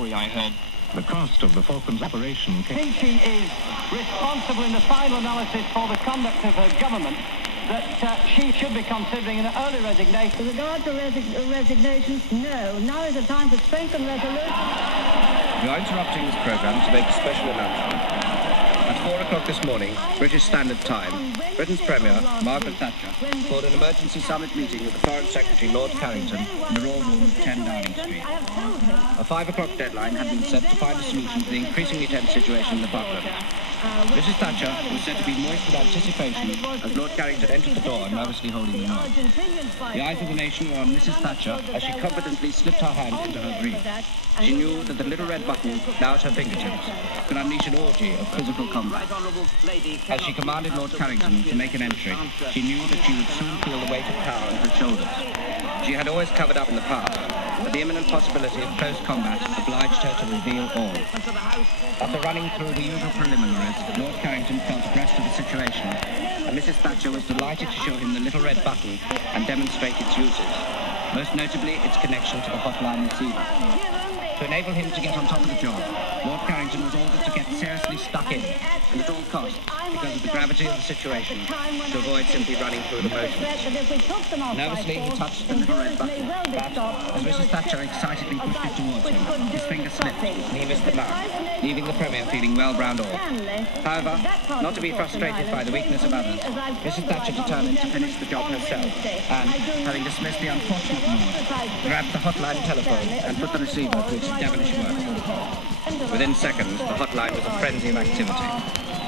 story I heard. The cost of the Falklands operation... I think she is responsible in the final analysis for the conduct of her government, that she should be considering an early resignation. With regard to resignation, no. Now is the time for strength and resolution. We are interrupting this programme to make a special announcement. At 4 o'clock this morning, British Standard Time, Britain's Premier, Margaret Thatcher, called an emergency summit meeting with the Foreign Secretary, Lord Carrington, in the Royal Room of 10 Downing Street. A 5 o'clock deadline had been set to find a solution to the increasingly tense situation in the Falklands. Mrs. Thatcher was said to be moist with anticipation as Lord Carrington entered the door, nervously holding the knife. The eyes of the nation were on Mrs. Thatcher as she confidently slipped her hand into her brief. She knew that the little red button, now at her fingertips, could unleash an orgy of physical combat. As she commanded Lord Carrington to make an entry, she knew that she would soon feel the weight of power on her shoulders. She had always covered up in the past, but the imminent possibility of close combat obliged her to reveal all. After running through the usual preliminaries, Lord Carrington felt abreast of the situation, and Mrs. Thatcher was delighted to show him the little red button and demonstrate its uses, most notably its connection to the hotline receiver. To enable him to get on top of the job, Lord Carrington was ordered to get seriously stuck in, and at all costs, because of the gravity of the situation, to avoid simply running through the motions. Nervously, he touched the little red button, but as Mrs. Thatcher excitedly pushed it towards him, his finger slipped, and he missed the mark, leaving the Premier feeling well browned off. However, not to be frustrated by the weakness of others, Mrs. Thatcher determined to finish the job herself, and, having dismissed the unfortunate Lord, grabbed the hotline telephone and put the receiver to its devilish work. Within seconds, the hotline was a frenzy of activity.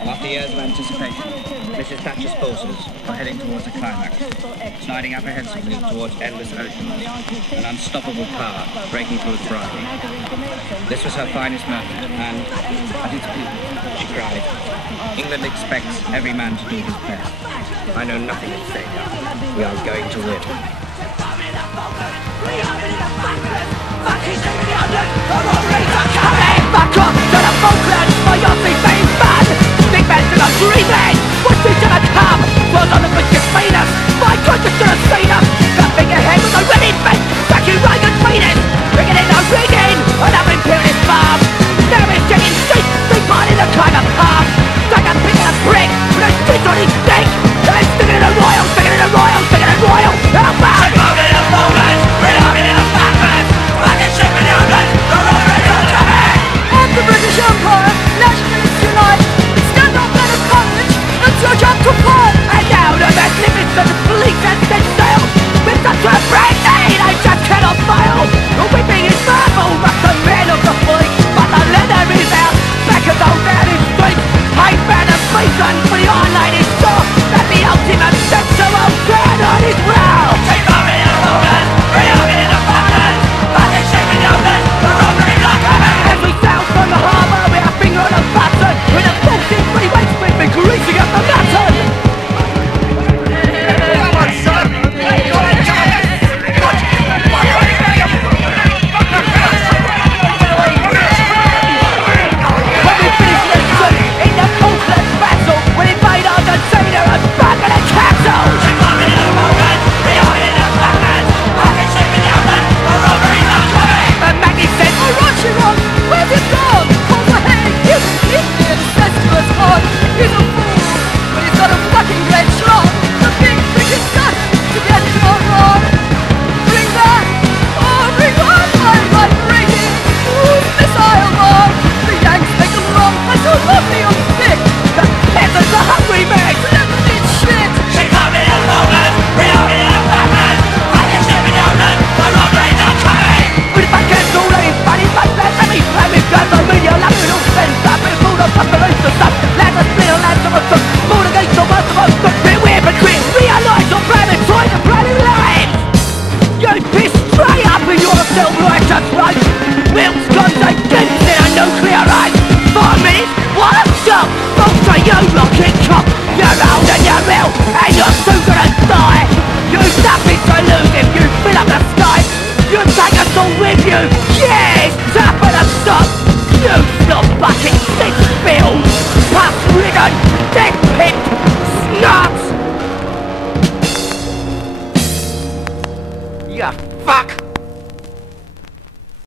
After years of anticipation, Mrs. Thatcher's forces were heading towards a climax, sliding apprehensively towards endless oceans, an unstoppable power breaking through its bridle. This was her finest moment, and at its peak, she cried, "England expects every man to do his best. I know nothing of failure. We are going to win." Back up to the Falklands for your seafaring fun. Big men to the dreamland. What's he gonna come? Was on the British Venus. My God, you should have seen us. The figurehead with a ready face. Back in Reagan Venus. Bringing in the Reagan. Another imperialist farm. Now he's getting sheep. Big man in the Khyber Pass. Take a bit of brick. With a stitch on his neck. And sticking in a royal. Sticking in a royal. Sticking in a royal. How about? We're moving in the Falklands. We're moving in the Falklands. Fucking ship in the England. The Royal are coming. The British Empire, nationalists unite. Stand up at a college, it's your job to fight. And now the magnificent fleet has set sail. With such a great aid, I just cannot fail. The whipping is marvel, but the men of the fleet. But the leather is out, back of those down his street. I found a reason for the Iron Lady's shore. That the ultimate sexual crown on his brow. Keep moving in the Falklands, we're moving in the Falklands. Fucking ship in the England, the robbery block coming. As we sail from the harbour, we are finger on a button. With a 43 weights, we've been greasing up the mutton. Come on, son! When we finish Lisbon, in the Falklands battle, we invade Argentina and burn the castle. Keep moving in the Falklands, we're moving in the Falklands. Fucking ship in the England, the robbery block coming. And Maggie said, Oh, Roger, where's it gone? Hold my hand, you idiot, senseless god. He's a fool, but he's got a fucking great schlong. The big freaking gut to get it all wrong. Bring that, oh, bring on my Reagan. Ooh, missile bomb. The Yanks make them wrong, and so lovely on thick. the peasants are hungry, man. Let them eat shit. Keep moving in the Falklands, we're moving in the Falklands. Fucking ship in the England, the robbery block coming. With buckets all in funny butlers, and we play with guns on media, love it all sends up. It's all the population stuff. Land of split, land of a cook. All against the worst of us, but we're between. Realise your private choice and private lives. You piss straight up in your self-righteous right. Wilkes guns against in a nuclear age. 5 minutes, what a shock. Both to you, rocket cop. You're old and you're ill, and you're soon gonna die. You've nothing to lose if you fill up the sky. You take us all with you. Yeah, it's tough at the stop. You flop bucket, six bills. Puff Reagan, dead pit, snuts. You fuck.